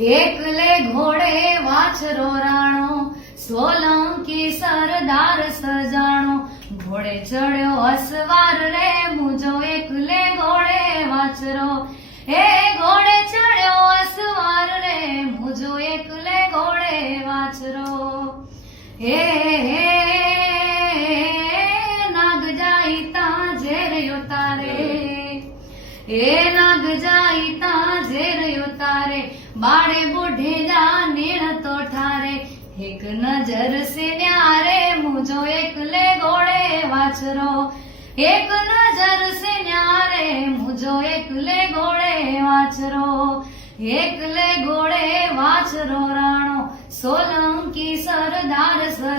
એકલે ઘોડે વાછરો રાણો, સોલંકી સરદાર સજાણો. ઘોડે ચડ્યો અસવાર રે મુજો એકલે ઘોડે વાછરો. એ ઘોડે ચડ્યો અસવાર રે મુજો એકલે ઘોડે વાછરો. હે નાગ જાય તા ઝેર્યો તારે, એ નાગ જાય તા ઝેર્યો તારે. બાળે બુઢે જા નીણ તો ઠારે, એક નજર સે ન્યારે મુજો એકલે ઘોડે વાછરો. એક નજર સે ન્યારે મુજો એકલે ઘોડે વાછરો. એકલે ઘોડે વાછરો રાણો, સોલંકી સરદાર